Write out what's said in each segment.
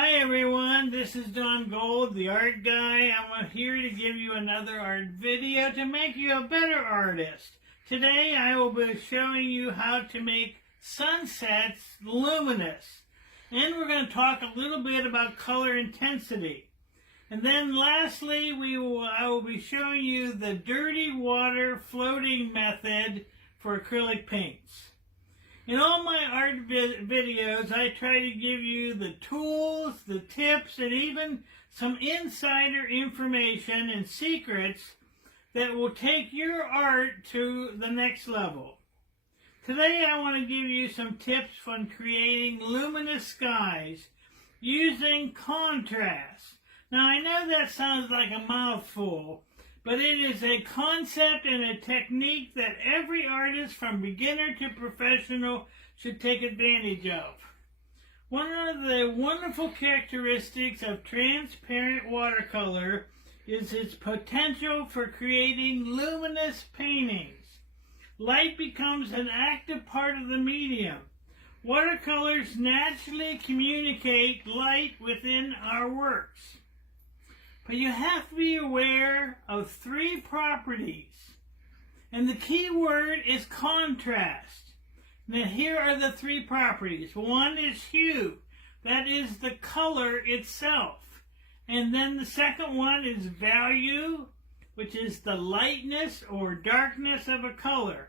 Hi everyone, this is Don Gold, the art guy. I'm here to give you another art video to make you a better artist. Today I will be showing you how to make sunsets luminous. And we're going to talk a little bit about color intensity. And then lastly, I will be showing you the dirty water floating method for acrylic paints. In all my art videos, I try to give you the tools, the tips, and even some insider information and secrets that will take your art to the next level. Today I want to give you some tips on creating luminous skies using contrast. Now I know that sounds like a mouthful, but it is a concept and a technique that every artist from beginner to professional should take advantage of. One of the wonderful characteristics of transparent watercolor is its potential for creating luminous paintings. Light becomes an active part of the medium. Watercolors naturally communicate light within our works. But you have to be aware of three properties. And the key word is contrast. Now here are the three properties. One is hue. That is the color itself. And then the second one is value, which is the lightness or darkness of a color.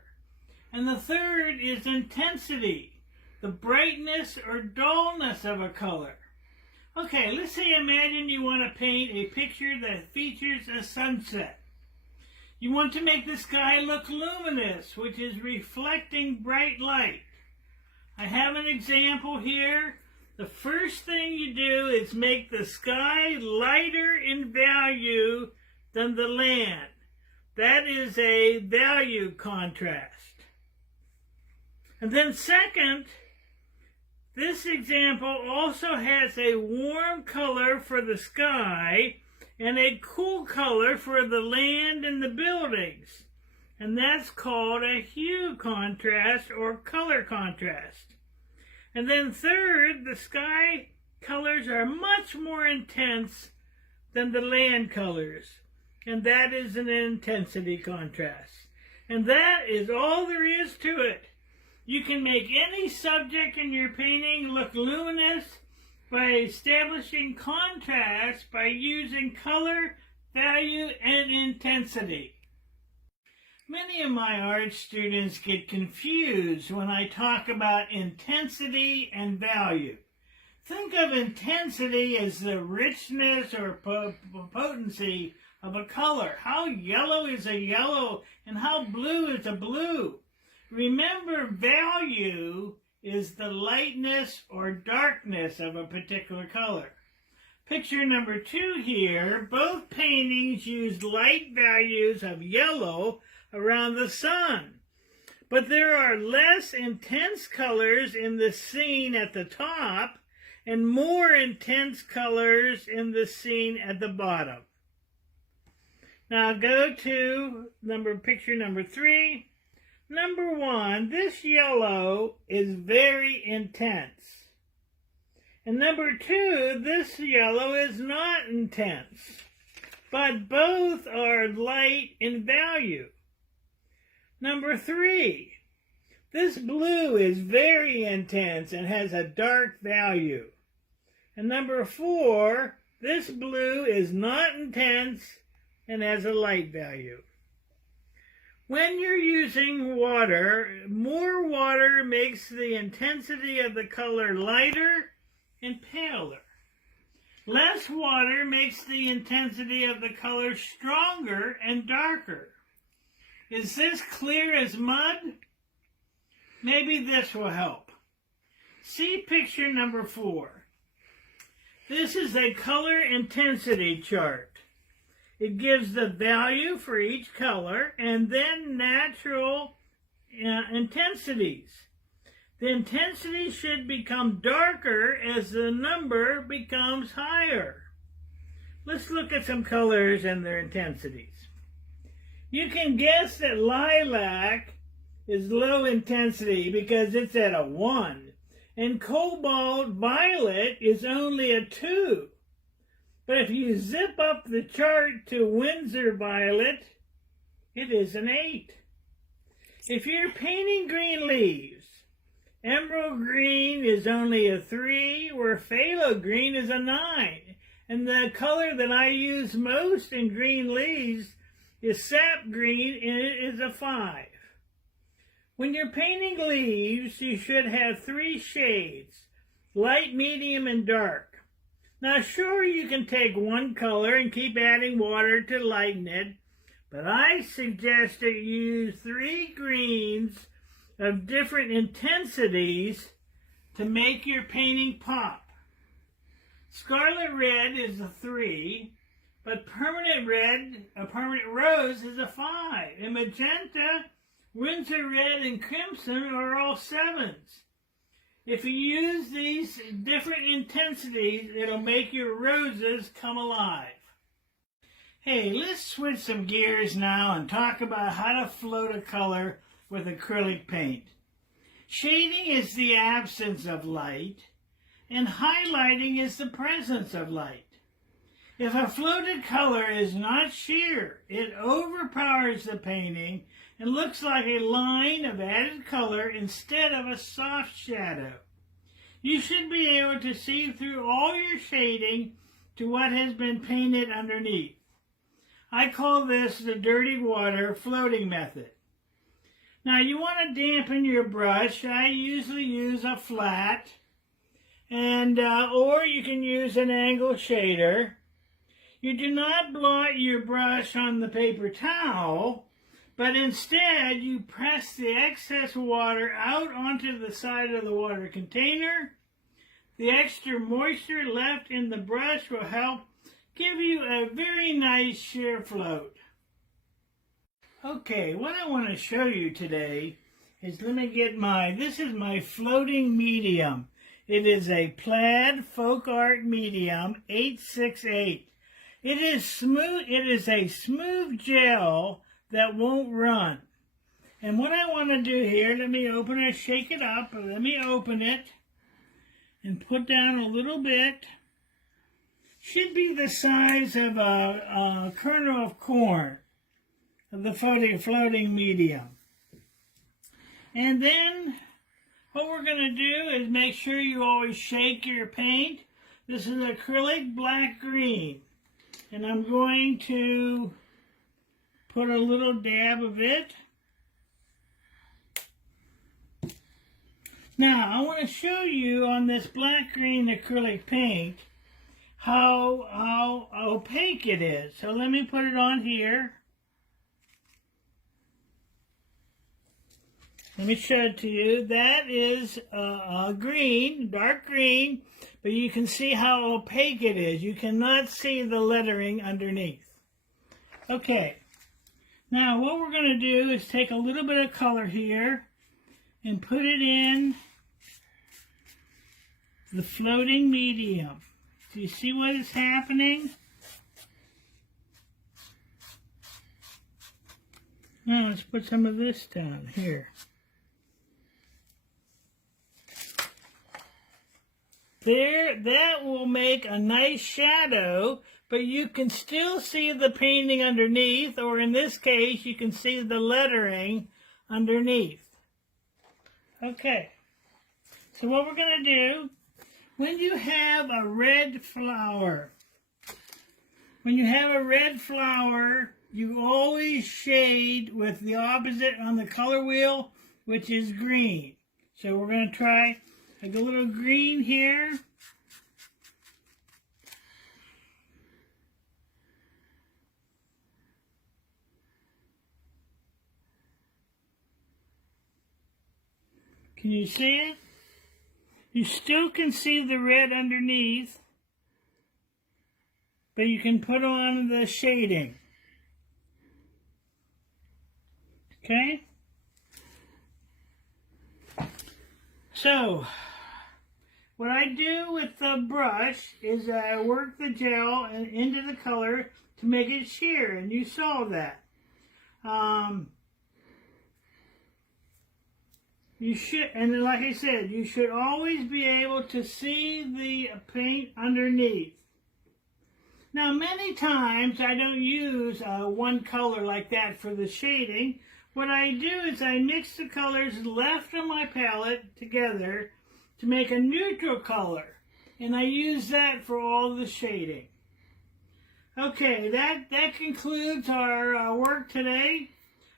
And the third is intensity, the brightness or dullness of a color. Okay, let's say imagine you want to paint a picture that features a sunset. You want to make the sky look luminous, which is reflecting bright light. I have an example here. The first thing you do is make the sky lighter in value than the land. That is a value contrast. And then second, this example also has a warm color for the sky and a cool color for the land and the buildings. And that's called a hue contrast or color contrast. And then third, the sky colors are much more intense than the land colors. And that is an intensity contrast. And that is all there is to it. You can make any subject in your painting look luminous by establishing contrast by using color, value, and intensity. Many of my art students get confused when I talk about intensity and value. Think of intensity as the richness or potency of a color. How yellow is a yellow and how blue is a blue. Remember, value is the lightness or darkness of a particular color. Picture number 2 here, both paintings use light values of yellow around the sun. But there are less intense colors in the scene at the top and more intense colors in the scene at the bottom. Now go to picture number 3. Number 1, this yellow is very intense. And number 2, this yellow is not intense. But both are light in value. Number 3, this blue is very intense and has a dark value. And number 4, this blue is not intense and has a light value. When you're using water, more water makes the intensity of the color lighter and paler. Less water makes the intensity of the color stronger and darker. Is this clear as mud? Maybe this will help. See picture number 4. This is a color intensity chart. It gives the value for each color and then natural intensities. The intensity should become darker as the number becomes higher. Let's look at some colors and their intensities. You can guess that lilac is low intensity because it's at a 1. And cobalt violet is only a 2. But if you zip up the chart to Windsor violet, it is an 8. If you're painting green leaves, emerald green is only a 3, where phthalo green is a 9. And the color that I use most in green leaves is sap green, and it is a 5. When you're painting leaves, you should have 3 shades, light, medium, and dark. Now, sure, you can take one color and keep adding water to lighten it, but I suggest that you use 3 greens of different intensities to make your painting pop. Scarlet red is a 3, but permanent rose is a 5. And magenta, Windsor red, and crimson are all 7s. If you use these different intensities, it'll make your roses come alive. Hey, let's switch some gears now and talk about how to float a color with acrylic paint. Shading is the absence of light, and highlighting is the presence of light. If a floated color is not sheer, it overpowers the painting and looks like a line of added color instead of a soft shadow. You should be able to see through all your shading to what has been painted underneath. I call this the dirty water floating method. Now you want to dampen your brush. I usually use a flat, and or you can use an angle shader. You do not blot your brush on the paper towel, but instead you press the excess water out onto the side of the water container. The extra moisture left in the brush will help give you a very nice sheer float. Okay, what I want to show you today is, let me get this is my floating medium. It is a plaid folk art medium 868. It is smooth. It is a smooth gel that won't run. And what I want to do here, let me open it, shake it up, let me open it and put down a little bit. Should be the size of a kernel of corn of the floating medium. And then what we're going to do is make sure you always shake your paint. This is acrylic black green. And I'm going to put a little dab of it. Now, I want to show you on this black green acrylic paint how opaque it is. So let me put it on here. Let me show it to you. That is green, dark green, but you can see how opaque it is. You cannot see the lettering underneath. Okay, now what we're going to do is take a little bit of color here and put it in the floating medium. Do you see what is happening? Now let's put some of this down here. There, that will make a nice shadow, but you can still see the painting underneath, or in this case, you can see the lettering underneath. Okay, so what we're going to do, when you have a red flower, you always shade with the opposite on the color wheel, which is green. So we're going to try like a little green here. Can you see it? You still can see the red underneath, but you can put on the shading. Okay? So, what I do with the brush is I work the gel into the color to make it sheer, and you saw that. You should, and like I said, you should always be able to see the paint underneath. Now, many times I don't use one color like that for the shading. What I do is I mix the colors left on my palette together to make a neutral color. And I use that for all the shading. Okay, that concludes our work today.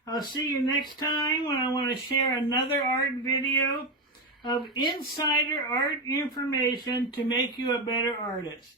I'll see you next time when I want to share another art video of insider art information to make you a better artist.